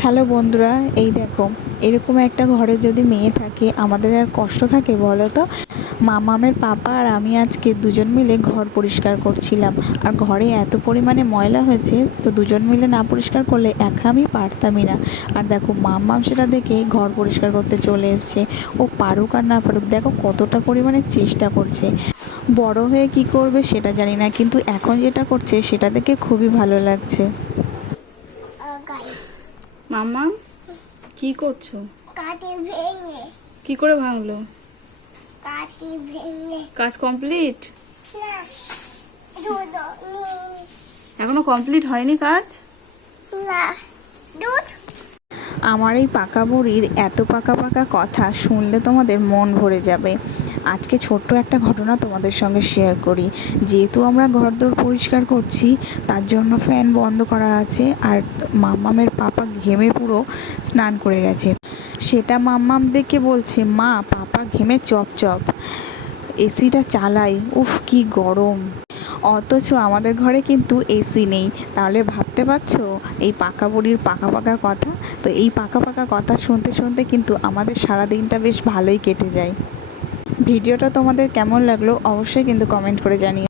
Hello বন্ধুরা, এই দেখো, এরকম একটা ঘরে যদি মেয়ে থাকে আমাদের আর কষ্ট থাকে বলো তো। মামামের পাপা আর আমি আজকে দুজন মিলে ঘর পরিষ্কার করছিলাম। আর ঘরে এত পরিমাণে ময়লা হয়েছে, তো দুজন মিলে না পরিষ্কার করলে একা আমি পারতামই না। আর দেখো মাম্মাম সেটা দেখে ঘর পরিষ্কার করতে চলে এসছে। ও পারুক আর না পারুক, দেখো কতটা পরিমাণে চেষ্টা করছে। বড় হয়ে কি করবে সেটা জানি না, কিন্তু এখন যেটা করছে সেটা দেখে খুবই ভালো লাগছে। মাম্মা কি করছো? কাটি ভেঙে কি করে ভাঙলো? কাটি ভেঙে কাজ কমপ্লিট? না দুধ এখনো কমপ্লিট হয়নি কাজ? না দুধ। আমার এই পাকা বুড়ির এত পাকা পাকা কথা শুনলে তোমাদের মন ভরে যাবে। আজকে ছোট্ট একটা ঘটনা তোমাদের সঙ্গে শেয়ার করি। যেহেতু আমরা ঘরদোর পরিষ্কার করছি, তার জন্য ফ্যান বন্ধ করা আছে। আর মাম্মামের পাপা ঘেমে পুরো স্নান করে গেছে। সেটা মাম্মাম দেখে বলছে, মা পাপা ঘেমে চপ। এসিটা চালাই, উফ কি গরম। অথচ আমাদের ঘরে কিন্তু এসি নেই। তাহলে ভাবতে পারছো এই পাকা বুড়ির পাকা পাকা কথা। তো এই পাকা পাকা কথা শুনতে শুনতে কিন্তু আমাদের সারা দিনটা বেশ ভালোই কেটে যায়। ভিডিওটা তোমাদের কেমন লাগলো অবশ্যই কিন্তু কমেন্ট করে জানিও।